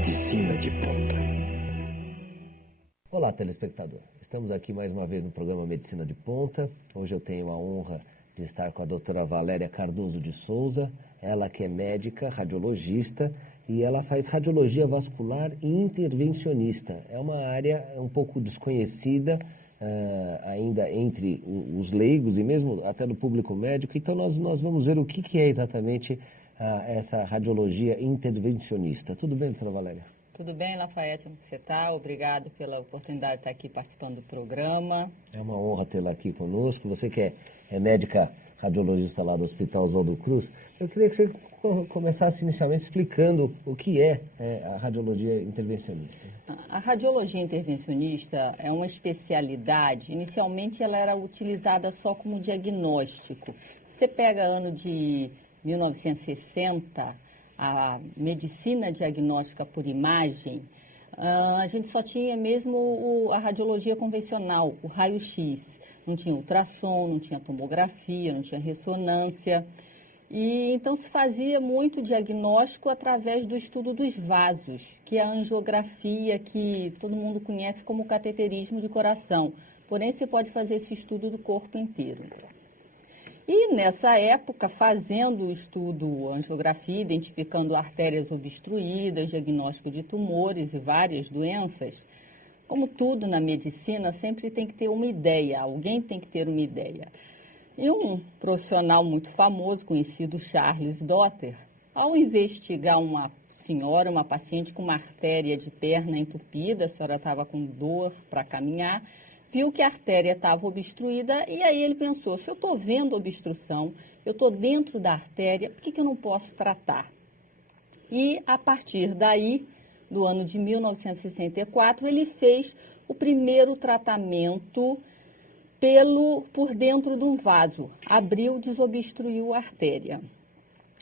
Medicina de Ponta. Olá, telespectador. Estamos aqui mais uma vez no programa Medicina de Ponta. Hoje eu tenho a honra de estar com a doutora Valéria Cardoso de Souza, ela que é médica, radiologista, e ela faz radiologia vascular e intervencionista. É uma área um pouco desconhecida ainda entre os leigos e mesmo até do público médico. Então nós vamos ver o que é exatamente essa radiologia intervencionista. Tudo bem, doutora Valéria? Tudo bem, Lafayette, como você está? Obrigado pela oportunidade de estar aqui participando do programa. É uma honra tê-la aqui conosco. Você que é médica radiologista lá do Hospital Oswaldo Cruz, eu queria que você começasse inicialmente explicando o que é a radiologia intervencionista. A radiologia intervencionista é uma especialidade. Inicialmente ela era utilizada só como diagnóstico. Você pega ano de 1960, a medicina diagnóstica por imagem, a gente só tinha mesmo a radiologia convencional, o raio-x. Não tinha ultrassom, não tinha tomografia, não tinha ressonância. E então se fazia muito diagnóstico através do estudo dos vasos, que é a angiografia que todo mundo conhece como cateterismo de coração. Porém, você pode fazer esse estudo do corpo inteiro. E nessa época, fazendo o estudo angiografia, identificando artérias obstruídas, diagnóstico de tumores e várias doenças, como tudo na medicina, sempre tem que ter uma ideia, alguém tem que ter uma ideia. E um profissional muito famoso, conhecido, Charles Dotter, ao investigar uma senhora, uma paciente com uma artéria de perna entupida, a senhora estava com dor para caminhar, viu que a artéria estava obstruída e aí ele pensou, se eu estou vendo obstrução, eu estou dentro da artéria, por que eu não posso tratar? E a partir daí, do ano de 1964, ele fez o primeiro tratamento por dentro de um vaso, abriu, desobstruiu a artéria.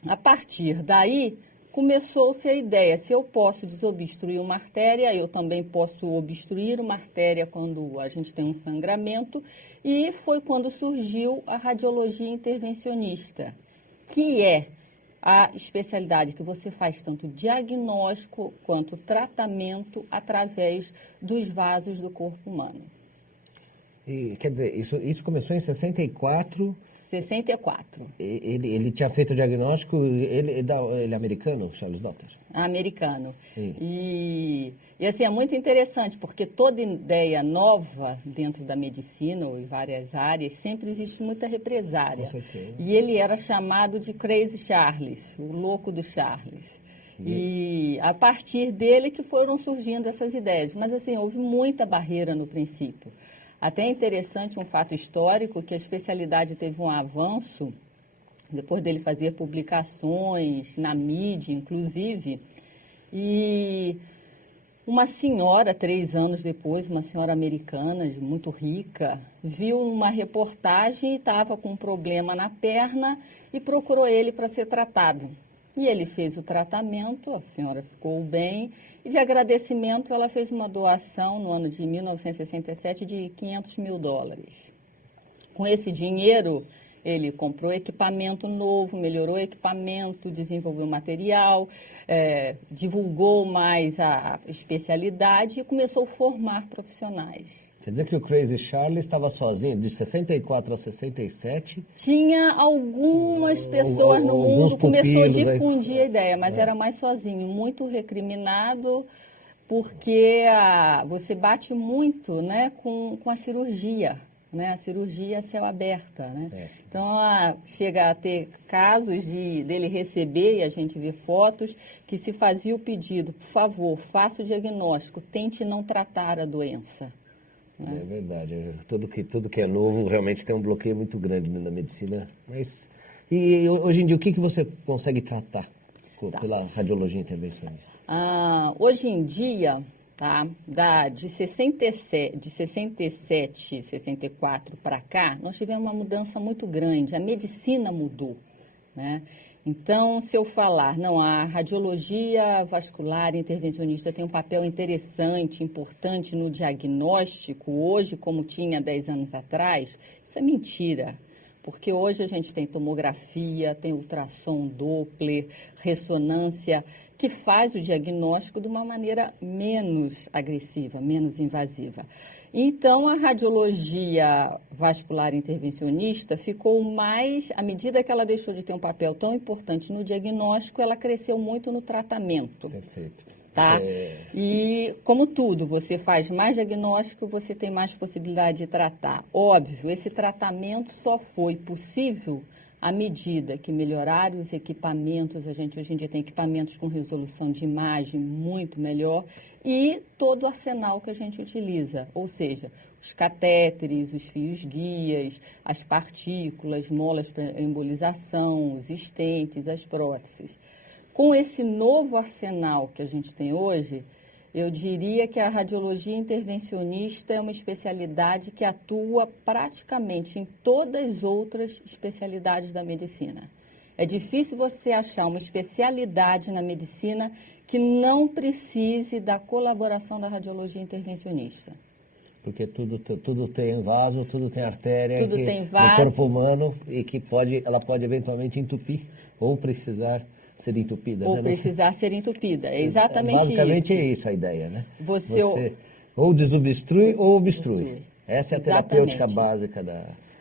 A partir daí, começou-se a ideia, se eu posso desobstruir uma artéria, eu também posso obstruir uma artéria quando a gente tem um sangramento, e foi quando surgiu a radiologia intervencionista, que é a especialidade que você faz tanto diagnóstico quanto tratamento através dos vasos do corpo humano. E, quer dizer, isso começou em 64. 64. Ele tinha feito o diagnóstico, ele é americano, Charles Dotter? Americano. E assim, é muito interessante, porque toda ideia nova dentro da medicina ou em várias áreas, sempre existe muita represária. Com certeza. E ele era chamado de Crazy Charles, o louco do Charles. E a partir dele que foram surgindo essas ideias. Mas assim, houve muita barreira no princípio. Até é interessante um fato histórico, que a especialidade teve um avanço, depois dele fazer publicações na mídia, inclusive, e uma senhora, 3 anos depois, uma senhora americana, muito rica, viu uma reportagem e estava com um problema na perna e procurou ele para ser tratado. E ele fez o tratamento, a senhora ficou bem, e de agradecimento ela fez uma doação no ano de 1967 de $500 mil. Com esse dinheiro, ele comprou equipamento novo, melhorou o equipamento, desenvolveu material, divulgou mais a especialidade e começou a formar profissionais. Quer dizer que o Crazy Charles estava sozinho, de 64 a 67? Tinha algumas pessoas no mundo, começou a difundir a ideia, mas era mais sozinho, muito recriminado, porque você bate muito, né, com a cirurgia. Né, a cirurgia a céu aberta, né? Então, chega a ter casos dele receber, e a gente vê fotos, que se fazia o pedido, por favor, faça o diagnóstico, tente não tratar a doença. Né? É verdade, tudo que é novo realmente tem um bloqueio muito grande na medicina. Mas, e hoje em dia, o que você consegue tratar pela radiologia intervencionista? Hoje em dia, de 67, 64 para cá, nós tivemos uma mudança muito grande, a medicina mudou, né? Então, se eu falar, não, a radiologia vascular intervencionista tem um papel interessante, importante no diagnóstico, hoje, como tinha 10 anos atrás, isso é mentira. porque hoje a gente tem tomografia, tem ultrassom Doppler, ressonância, que faz o diagnóstico de uma maneira menos agressiva, menos invasiva. Então, a radiologia vascular intervencionista ficou mais, à medida que ela deixou de ter um papel tão importante no diagnóstico, ela cresceu muito no tratamento. Perfeito. Tá? E, como tudo, você faz mais diagnóstico, você tem mais possibilidade de tratar. Óbvio, esse tratamento só foi possível à medida que melhoraram os equipamentos. A gente hoje em dia tem equipamentos com resolução de imagem muito melhor e todo o arsenal que a gente utiliza, ou seja, os catéteres, os fios guias, as partículas, molas para embolização, os estentes, as próteses. Com esse novo arsenal que a gente tem hoje, eu diria que a radiologia intervencionista é uma especialidade que atua praticamente em todas as outras especialidades da medicina. É difícil você achar uma especialidade na medicina que não precise da colaboração da radiologia intervencionista. Porque tudo tem vaso, tudo tem artéria Tudo tem vaso. no corpo humano e que ela pode eventualmente entupir ou precisar ser entupida. Ou né? precisar ser entupida. É exatamente basicamente isso. é isso a ideia, né? Você ou desobstrui ou obstrui. Obstrui. Essa é a Exatamente. terapêutica básica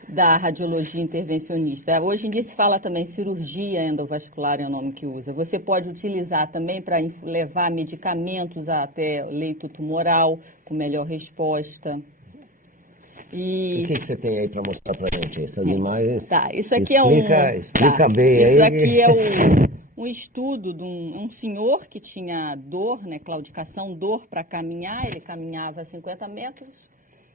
Da radiologia intervencionista. Hoje em dia se fala também cirurgia endovascular, é o nome que usa. Você pode utilizar também para levar medicamentos até leito tumoral, com melhor resposta. E o que você tem aí para mostrar para a gente? Essas imagens. Tá, isso aqui explica bem isso aí. Aqui é um estudo de um senhor que tinha dor, né, claudicação, dor para caminhar. Ele caminhava 50 metros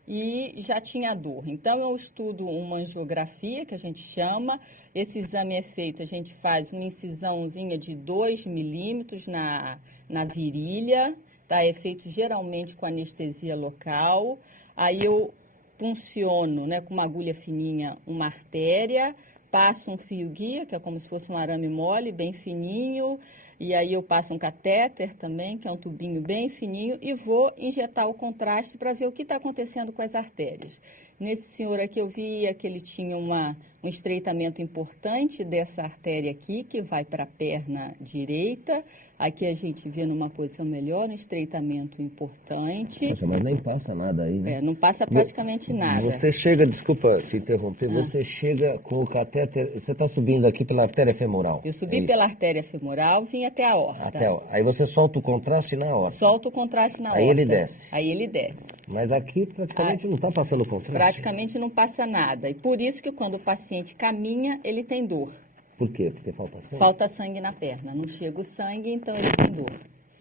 e já tinha dor. Então, eu estudo uma angiografia, que a gente chama. Esse exame é feito, a gente faz uma incisãozinha de 2 milímetros na virilha, tá? É feito geralmente com anestesia local. Aí eu punciono, né, com uma agulha fininha, uma artéria, passo um fio guia, que é como se fosse um arame mole, bem fininho, e aí eu passo um catéter também, que é um tubinho bem fininho, e vou injetar o contraste para ver o que está acontecendo com as artérias. Nesse senhor aqui eu via que ele tinha um estreitamento importante dessa artéria aqui, que vai para a perna direita. Aqui a gente vê numa posição melhor, um estreitamento importante. Poxa, mas nem passa nada aí, né? Não passa praticamente nada. Você chega, desculpa te interromper, você chega com o catéter, você está subindo aqui pela artéria femoral. Eu subi pela artéria femoral, vim até a horta. Aí você solta o contraste na horta. Solta o contraste na horta. Aí ele desce. Aí ele desce. Mas aqui praticamente não está passando contraste. Praticamente não passa nada. E por isso que quando o paciente caminha, ele tem dor. Por quê? Porque falta sangue? Falta sangue na perna. Não chega o sangue, então ele tem dor.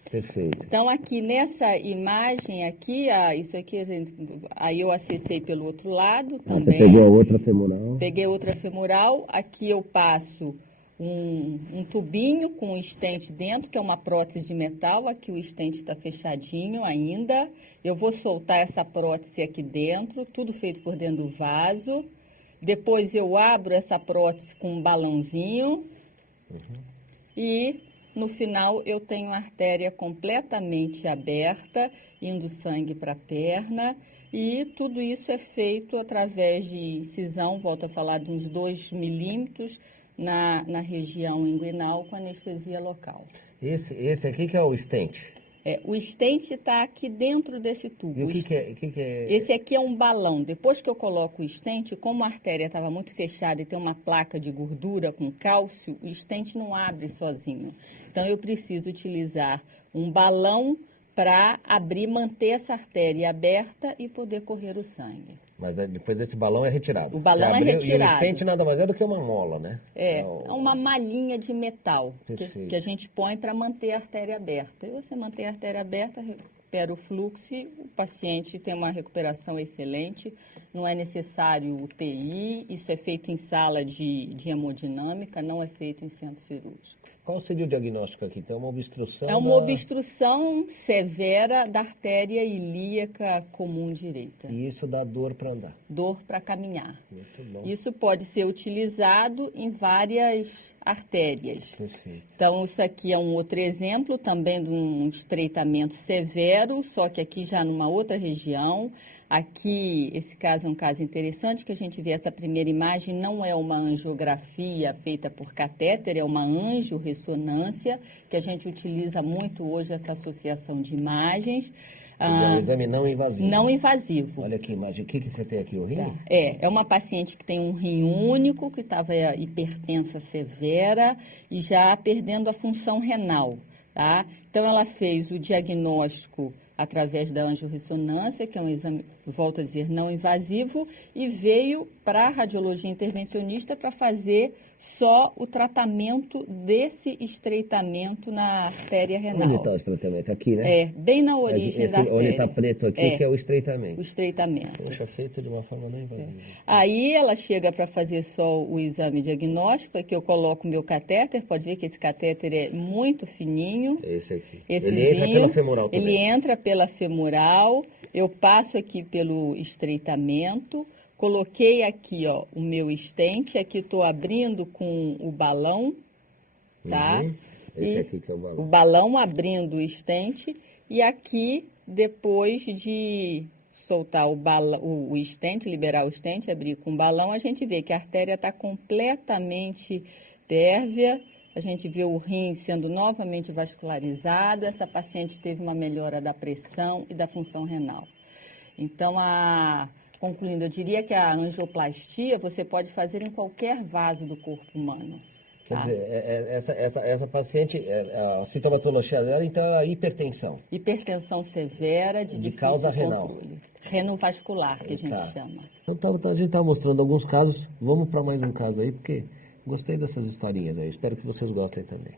Perfeito. Então, aqui nessa imagem aqui, isso aqui, aí eu acessei pelo outro lado também. Você pegou a outra femoral? Peguei outra femoral. Aqui eu passo um tubinho com um stent dentro, que é uma prótese de metal. Aqui o stent está fechadinho ainda. Eu vou soltar essa prótese aqui dentro, tudo feito por dentro do vaso. Depois eu abro essa prótese com um balãozinho. E no final eu tenho a artéria completamente aberta, indo sangue para a perna. E tudo isso é feito através de incisão, volto a falar, de uns 2 milímetros na região inguinal com anestesia local. Esse aqui que é o stent? O stent está aqui dentro desse tubo. E o que é? Esse aqui é um balão. Depois que eu coloco o stent, como a artéria estava muito fechada e tem uma placa de gordura com cálcio, o stent não abre sozinho. Então, eu preciso utilizar um balão para abrir, manter essa artéria aberta e poder correr o sangue. Mas depois esse balão é retirado. O balão é retirado. E o stent nada mais é do que uma mola, né? É uma malhinha de metal que a gente põe para manter a artéria aberta. E você mantém a artéria aberta, recupera o fluxo e o paciente tem uma recuperação excelente. Não é necessário UTI, isso é feito em sala de hemodinâmica, não é feito em centro cirúrgico. Qual seria o diagnóstico aqui? Então, uma obstrução É uma obstrução severa da artéria ilíaca comum direita. E isso dá dor para andar. Dor para caminhar. Muito bom. Isso pode ser utilizado em várias artérias. Perfeito. Então, isso aqui é um outro exemplo também de um estreitamento severo, só que aqui já numa outra região. Aqui, esse caso é um caso interessante, que a gente vê essa primeira imagem, não é uma angiografia feita por catéter, é uma angiorressonância, que a gente utiliza muito hoje essa associação de imagens. É um exame não invasivo. Não invasivo. Olha que imagem. O que você tem aqui? O rim? Tá. É uma paciente que tem um rim único, que estava hipertensa severa e já perdendo a função renal. Tá? Então, ela fez o diagnóstico através da angiorressonância, que é um exame, volto a dizer, não invasivo, e veio para a radiologia intervencionista para fazer só o tratamento desse estreitamento na artéria renal. Onde está o estreitamento? Aqui, né? Bem na origem da artéria. Onde está preto aqui, que é o estreitamento. O estreitamento. Poxa, feito de uma forma não invasiva. Aí ela chega para fazer só o exame diagnóstico, aqui eu coloco o meu catéter, pode ver que esse catéter é muito fininho. Esse aqui. Ele entra pela femoral também. Ele entra pela femoral, eu passo aqui pelo estreitamento, coloquei aqui, ó, o meu stent, aqui estou abrindo com o balão, tá? Uhum. Esse aqui que é o balão. O balão abrindo o stent, e aqui, depois de soltar o stent, liberar o stent, abrir com o balão, a gente vê que a artéria está completamente pérvia. A gente vê o rim sendo novamente vascularizado. Essa paciente teve uma melhora da pressão e da função renal. Então, concluindo, eu diria que a angioplastia você pode fazer em qualquer vaso do corpo humano. Quer Tá? dizer, essa paciente, a sintomatologia dela, então, é a hipertensão. Hipertensão severa de difícil causa renal. controle. Renovascular, que a gente chama. Então, a gente está mostrando alguns casos. Vamos para mais um caso aí, porque gostei dessas historinhas aí. Espero que vocês gostem também.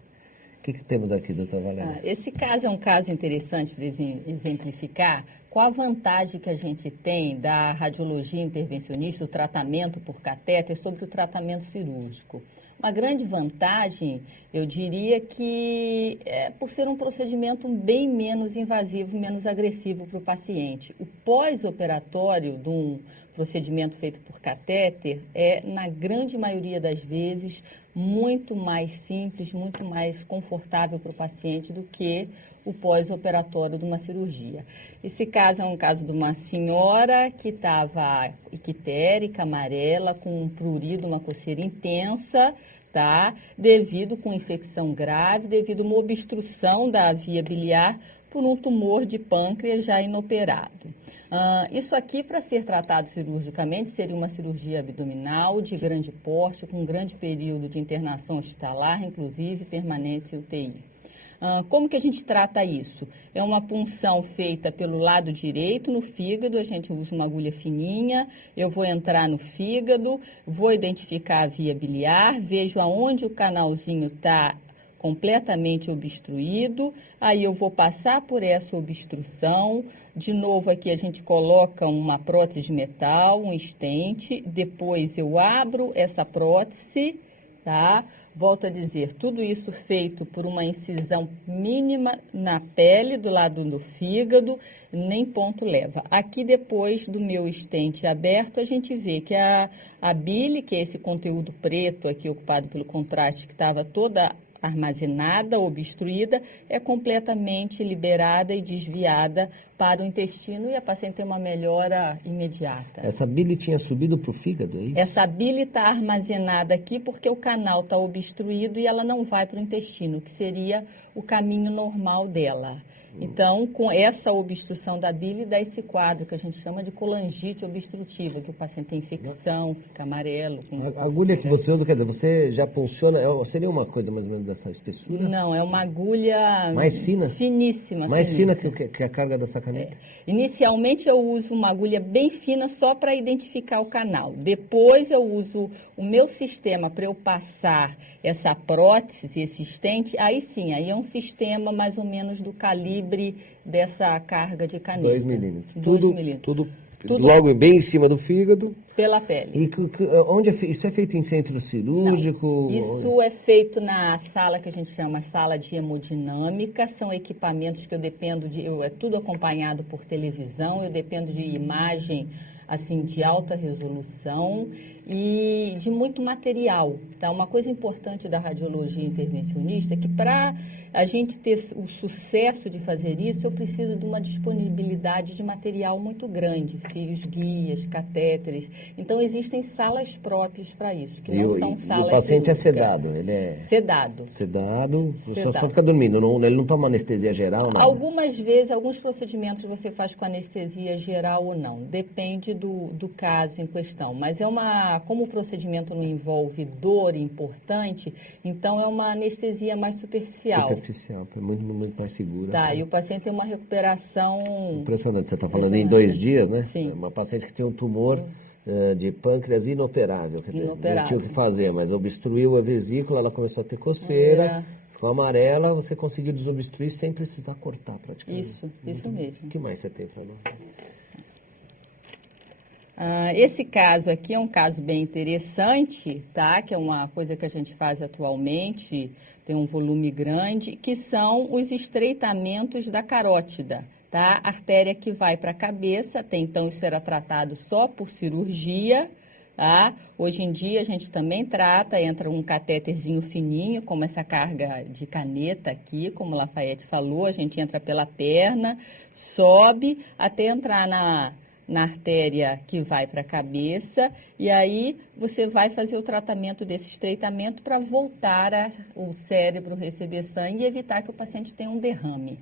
O que temos aqui, doutora Valéria? Esse caso é um caso interessante para exemplificar qual a vantagem que a gente tem da radiologia intervencionista, o tratamento por catéter, sobre o tratamento cirúrgico. Uma grande vantagem, eu diria que é por ser um procedimento bem menos invasivo, menos agressivo para o paciente. O pós-operatório de um procedimento feito por catéter é, na grande maioria das vezes, muito mais simples, muito mais confortável para o paciente do que o pós-operatório de uma cirurgia. Esse caso é um caso de uma senhora que estava ictérica, amarela, com um prurido, uma coceira intensa, tá? Devido com infecção grave, devido a uma obstrução da via biliar por um tumor de pâncreas já inoperado. Isso aqui, para ser tratado cirurgicamente, seria uma cirurgia abdominal de grande porte, com um grande período de internação hospitalar, inclusive permanência UTI. Como que a gente trata isso? É uma punção feita pelo lado direito no fígado, a gente usa uma agulha fininha, eu vou entrar no fígado, vou identificar a via biliar, vejo aonde o canalzinho está completamente obstruído, aí eu vou passar por essa obstrução, de novo aqui a gente coloca uma prótese de metal, um stent, depois eu abro essa prótese, tá? Volto a dizer, tudo isso feito por uma incisão mínima na pele do lado do fígado, nem ponto leva. Aqui depois do meu stent aberto, a gente vê que a bile, que é esse conteúdo preto aqui ocupado pelo contraste, que estava toda armazenada, obstruída, é completamente liberada e desviada para o intestino e a paciente tem uma melhora imediata. Essa bile tinha subido para o fígado, é isso? Essa bile está armazenada aqui porque o canal está obstruído e ela não vai para o intestino, que seria o caminho normal dela. Então, com essa obstrução da bile, dá esse quadro que a gente chama de colangite obstrutiva, que o paciente tem infecção, fica amarelo. A agulha que você usa, quer dizer, você já pulsiona, seria uma coisa mais ou menos dessa espessura? Não, é uma agulha... Mais fina? Finíssima. Mais fina que a carga dessa caneta? Inicialmente eu uso uma agulha bem fina só para identificar o canal. Depois eu uso o meu sistema para eu passar essa prótese, esse stent, aí sim, aí é um sistema mais ou menos do calibre dessa carga de caneta. 2 milímetros. 2 milímetros. Tudo logo bem em cima do fígado. Pela pele. E onde isso é feito em centro cirúrgico? Não, isso é feito na sala que a gente chama sala de hemodinâmica. São equipamentos que eu dependo de... é tudo acompanhado por televisão, eu dependo de imagem assim, de alta resolução e de muito material. Tá? Uma coisa importante da radiologia intervencionista é que para a gente ter o sucesso de fazer isso, eu preciso de uma disponibilidade de material muito grande, fios guias, catéteres. Então, existem salas próprias para isso, que não são salas o paciente é cirúrgicas. sedado? Ele é sedado. Sedado, só fica dormindo, ele não toma anestesia geral, nada? Algumas vezes, alguns procedimentos você faz com anestesia geral ou não, depende do caso em questão, mas como o procedimento não envolve dor importante, então é uma anestesia mais superficial. Superficial, é muito, muito mais segura. Tá, e o paciente tem uma recuperação... Impressionante, você está falando em 2 dias, né? Sim. Uma paciente que tem um tumor de pâncreas inoperável, quer dizer, não tinha o que fazer, mas obstruiu a vesícula, ela começou a ter coceira, ficou amarela, você conseguiu desobstruir sem precisar cortar praticamente. Isso mesmo. O que mais você tem para nós? Esse caso aqui é um caso bem interessante, tá? Que é uma coisa que a gente faz atualmente, tem um volume grande, que são os estreitamentos da carótida, tá? Artéria que vai para a cabeça, até então isso era tratado só por cirurgia, tá? Hoje em dia a gente também trata, entra um catéterzinho fininho, como essa carga de caneta aqui, como o Lafayette falou, a gente entra pela perna, sobe até entrar na artéria que vai para a cabeça, e aí você vai fazer o tratamento desse estreitamento para voltar o cérebro receber sangue e evitar que o paciente tenha um derrame.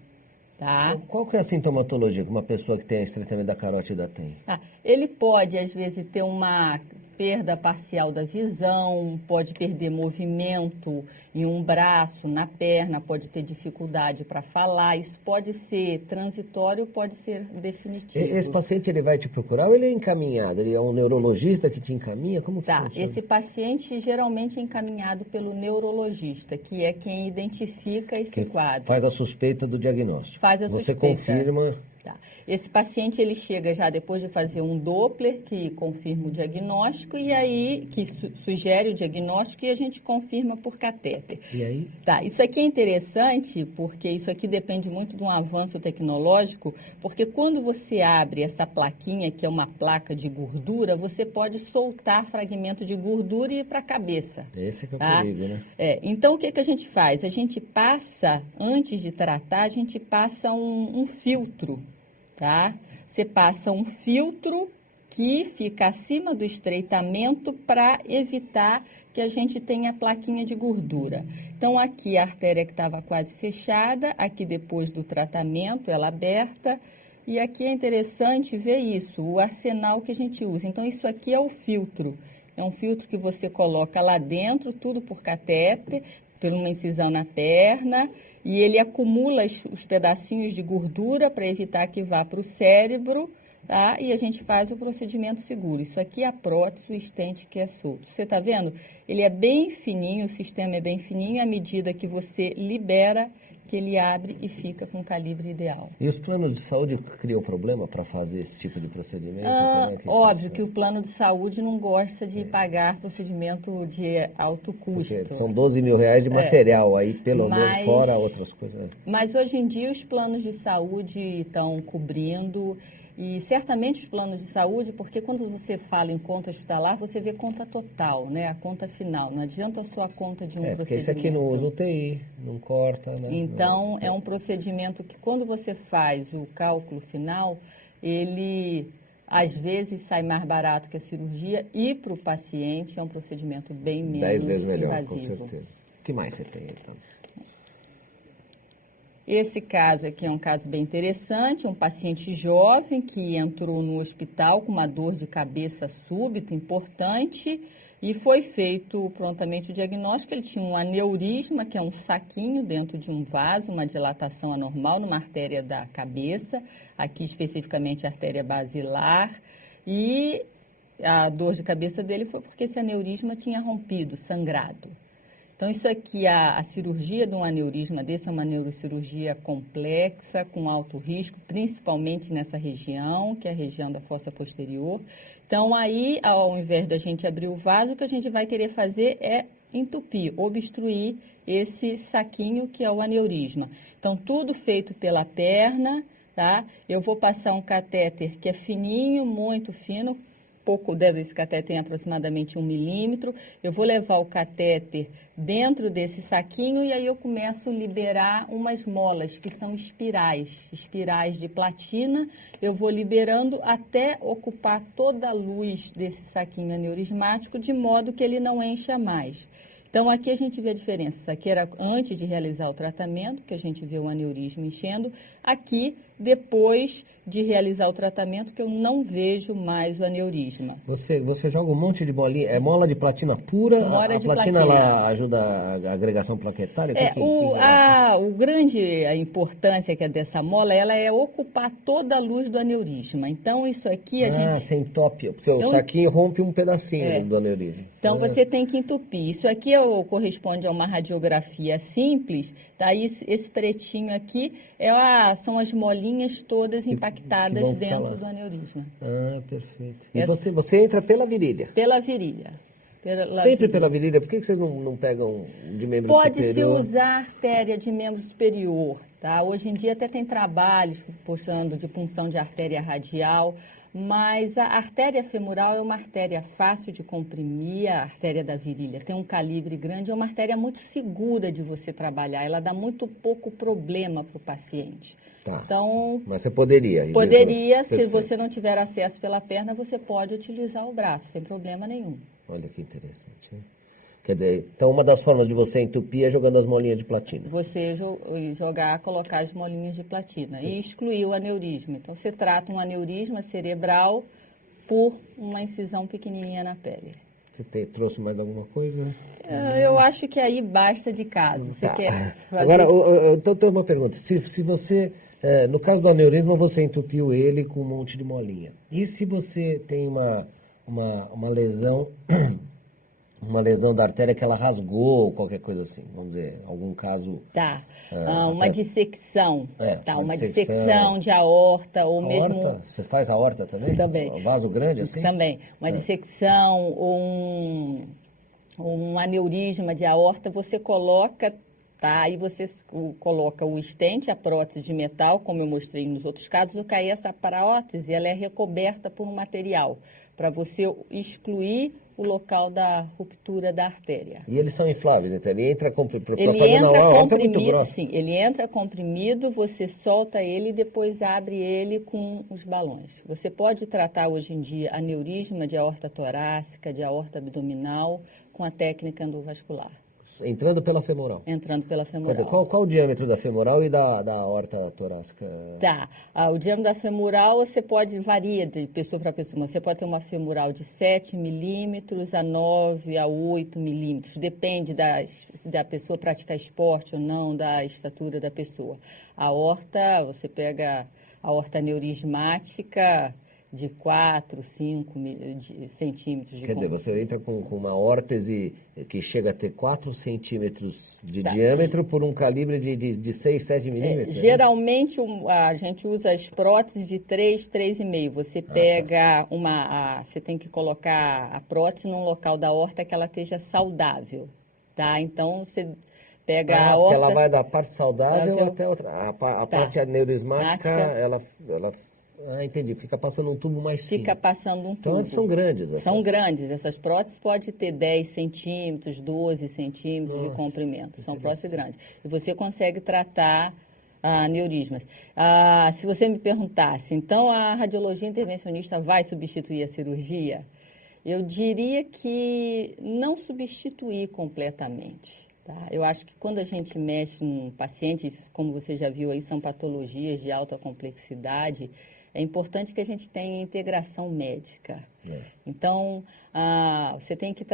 Tá? Qual que é a sintomatologia que uma pessoa que tem estreitamento da carótida tem? Ele pode, às vezes, ter uma perda parcial da visão, pode perder movimento em um braço, na perna, pode ter dificuldade para falar. Isso pode ser transitório, pode ser definitivo. Esse paciente ele vai te procurar ou ele é encaminhado? Ele é um neurologista que te encaminha? Como funciona? Esse paciente geralmente é encaminhado pelo neurologista, que é quem identifica esse quadro. Faz a suspeita do diagnóstico. Faz a suspeita. Você confirma... Tá. Esse paciente ele chega já depois de fazer um Doppler que confirma o diagnóstico e aí que sugere o diagnóstico e a gente confirma por catéter. E aí? Tá. Isso aqui é interessante porque isso aqui depende muito de um avanço tecnológico, porque quando você abre essa plaquinha que é uma placa de gordura, você pode soltar fragmento de gordura e ir para a cabeça. Esse que é o perigo, né? Então o que a gente faz? A gente passa, antes de tratar, a gente passa um filtro. Tá? Você passa um filtro que fica acima do estreitamento para evitar que a gente tenha plaquinha de gordura. Então, aqui a artéria que estava quase fechada, aqui depois do tratamento, ela aberta, e aqui é interessante ver isso, o arsenal que a gente usa. Então, isso aqui é o filtro. É um filtro que você coloca lá dentro, tudo por catéter, por uma incisão na perna, e ele acumula os pedacinhos de gordura para evitar que vá para o cérebro, tá? E a gente faz o procedimento seguro. Isso aqui é a prótese, o estente que é solto. Você está vendo? Ele é bem fininho, o sistema é bem fininho, à medida que você libera, que ele abre e fica com o calibre ideal. E os planos de saúde criam problema para fazer esse tipo de procedimento? Óbvio que o plano de saúde não gosta de pagar procedimento de alto custo. Porque são 12 mil reais de material aí, pelo menos, fora outras coisas. Mas hoje em dia os planos de saúde estão cobrindo, e certamente os planos de saúde, porque quando você fala em conta hospitalar, você vê conta total, né? A conta final. Não adianta a sua conta de um procedimento. Porque isso aqui não usa UTI, não corta, né? Então, é um procedimento que quando você faz o cálculo final, ele às vezes sai mais barato que a cirurgia e para o paciente é um procedimento bem menos 10 vezes melhor, invasivo. com certeza. O que mais você tem, então? Esse caso aqui é um caso bem interessante, um paciente jovem que entrou no hospital com uma dor de cabeça súbita importante e foi feito prontamente o diagnóstico. Ele tinha um aneurisma, que é um saquinho dentro de um vaso, uma dilatação anormal numa artéria da cabeça, aqui especificamente a artéria basilar, e a dor de cabeça dele foi porque esse aneurisma tinha rompido, sangrado. Então, isso aqui, a cirurgia de um aneurisma desse é uma neurocirurgia complexa, com alto risco, principalmente nessa região, que é a região da fossa posterior. Então, aí, ao invés da gente abrir o vaso, o que a gente vai querer fazer é entupir, obstruir esse saquinho que é o aneurisma. Então, tudo feito pela perna, tá? Eu vou passar um catéter que é fininho, muito fino, esse catéter tem aproximadamente 1 milímetro. Eu vou levar o catéter dentro desse saquinho e aí eu começo a liberar umas molas, que são espirais de platina. Eu vou liberando até ocupar toda a luz desse saquinho aneurismático, de modo que ele não encha mais. Então, aqui a gente vê a diferença. Isso aqui era antes de realizar o tratamento, que a gente vê o aneurisma enchendo. Aqui, depois de realizar o tratamento, que eu não vejo mais o aneurisma. Você joga um monte de bolinha, é mola de platina pura? Mola a de platina, platina. Ela ajuda a agregação plaquetária? A importância que é dessa mola, ela é ocupar toda a luz do aneurisma. Então, isso aqui a gente... você entope, porque o saquinho rompe um pedacinho do aneurisma. Então, você tem que entupir. Isso aqui corresponde a uma radiografia simples, tá? Esse pretinho aqui são as molinhas todas impactadas dentro do aneurisma. Perfeito. E você entra pela virilha? Pela virilha. Sempre pela virilha? Por que vocês não pegam de membro superior? Pode-se usar artéria de membro superior, tá? Hoje em dia até tem trabalhos puxando de punção de artéria radial, mas a artéria femoral é uma artéria fácil de comprimir, a artéria da virilha tem um calibre grande, é uma artéria muito segura de você trabalhar, ela dá muito pouco problema para o paciente. Tá. Então, mas você poderia? Poderia, se você não tiver acesso pela perna, você pode utilizar o braço, sem problema nenhum. Olha que interessante. Quer dizer, então uma das formas de você entupir é jogando as molinhas de platina. Você colocar as molinhas de platina. Sim. E excluir o aneurisma. Então, você trata um aneurisma cerebral por uma incisão pequenininha na pele. Você trouxe mais alguma coisa? Eu acho que aí basta de caso. Você quer fazer... Agora, então tem uma pergunta. Se você, no caso do aneurisma, você entupiu ele com um monte de molinha. E se você tem uma lesão... uma lesão da artéria que ela rasgou, ou qualquer coisa assim, vamos dizer, algum caso... Uma dissecção, uma dissecção de aorta, ou aorta? Mesmo... Você faz aorta também? Também. Um vaso grande assim? Também. Uma dissecção ou um aneurisma de aorta, você coloca, tá? Aí você coloca o stent, a prótese de metal, como eu mostrei nos outros casos, ou cair essa prótese, ela é recoberta por um material, para você excluir o local da ruptura da artéria. E eles são infláveis, então ele entra comprimido. Sim, ele entra comprimido, você solta ele e depois abre ele com os balões. Você pode tratar hoje em dia aneurisma de aorta torácica, de aorta abdominal, com a técnica endovascular. Entrando pela femoral? Entrando pela femoral. Quer dizer, qual o diâmetro da femoral e da aorta torácica? O diâmetro da femoral varia de pessoa para pessoa. Você pode ter uma femoral de 7 milímetros a 9 a 8 milímetros. Depende da pessoa praticar esporte ou não, da estatura da pessoa. A aorta, você pega a aorta aneurismática de 4, 5 centímetros de Quer dizer, você entra com uma órtese que chega a ter 4 centímetros de diâmetro por um calibre de 6, 7 milímetros? Geralmente, a gente usa as próteses de 3, 3,5. Você pega você tem que colocar a prótese num local da aorta que ela esteja saudável, tá? Então, você pega a aorta... Ela vai da parte saudável até outra. A parte aneurismática, ela entendi. Fica passando um tubo mais fino. Fica passando um tubo. Então, elas são grandes. São grandes. Essas próteses podem ter 10 centímetros, 12 centímetros de comprimento. São próteses grandes. E você consegue tratar aneurismas. Se você me perguntasse, então a radiologia intervencionista vai substituir a cirurgia? Eu diria que não substituir completamente. Tá? Eu acho que quando a gente mexe em pacientes, como você já viu aí, são patologias de alta complexidade, é importante que a gente tenha integração médica. Então, você tem que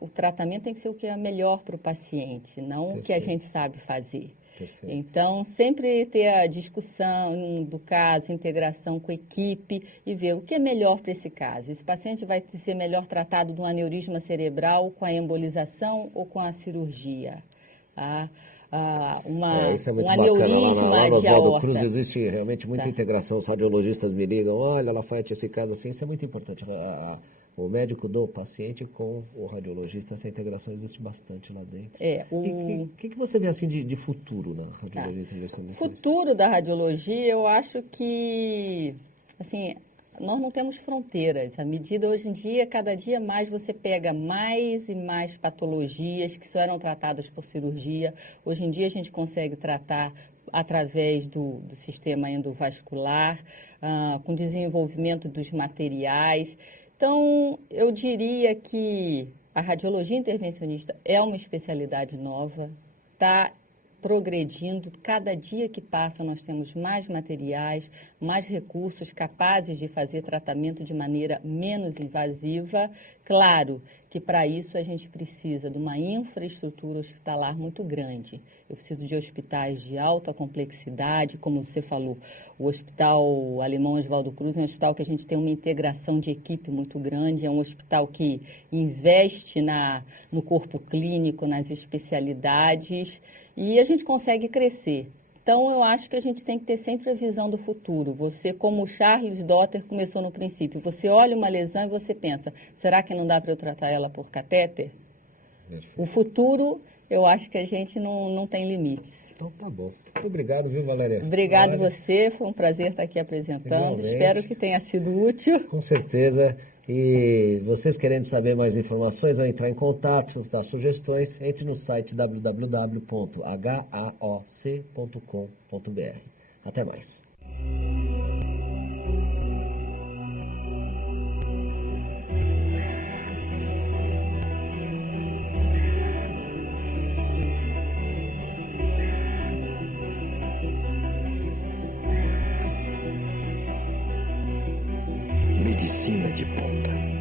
o tratamento tem que ser o que é melhor para o paciente, não o que a gente sabe fazer. Perfeito. Então, sempre ter a discussão do caso, integração com a equipe e ver o que é melhor para esse caso. Esse paciente vai ser melhor tratado de um aneurisma cerebral com a embolização ou com a cirurgia? Tá? Isso é muito Um bacana. aneurisma Lá no de Oswaldo Cruz aorta. existe realmente muita integração. Os radiologistas me ligam, olha, Lafayette, esse caso assim, isso é muito importante. O médico do paciente com o radiologista, essa integração existe bastante lá dentro. E o que você vê assim de futuro na radiologia intervencionista? Futuro da radiologia, eu acho que, assim, nós não temos fronteiras. À medida, hoje em dia, cada dia mais você pega mais e mais patologias que só eram tratadas por cirurgia. Hoje em dia a gente consegue tratar através do sistema endovascular, com desenvolvimento dos materiais. Então, eu diria que a radiologia intervencionista é uma especialidade nova, está progredindo. Cada dia que passa, nós temos mais materiais, mais recursos capazes de fazer tratamento de maneira menos invasiva. Claro que para isso a gente precisa de uma infraestrutura hospitalar muito grande. Eu preciso de hospitais de alta complexidade, como você falou. O Hospital Alemão Oswaldo Cruz é um hospital que a gente tem uma integração de equipe muito grande, é um hospital que investe no corpo clínico, nas especialidades, e a gente consegue crescer. Então, eu acho que a gente tem que ter sempre a visão do futuro. Você, como o Charles Dotter começou no princípio, você olha uma lesão e você pensa, será que não dá para eu tratar ela por catéter? Perfeito. O futuro, eu acho que a gente não tem limites. Então, tá bom. Muito obrigado, viu, Valéria? Obrigado você, foi um prazer estar aqui apresentando. Igualmente. Espero que tenha sido útil. Com certeza. E vocês querendo saber mais informações ou entrar em contato, dar sugestões, entre no site www.haoc.com.br. Até mais. Medicina de Ponta.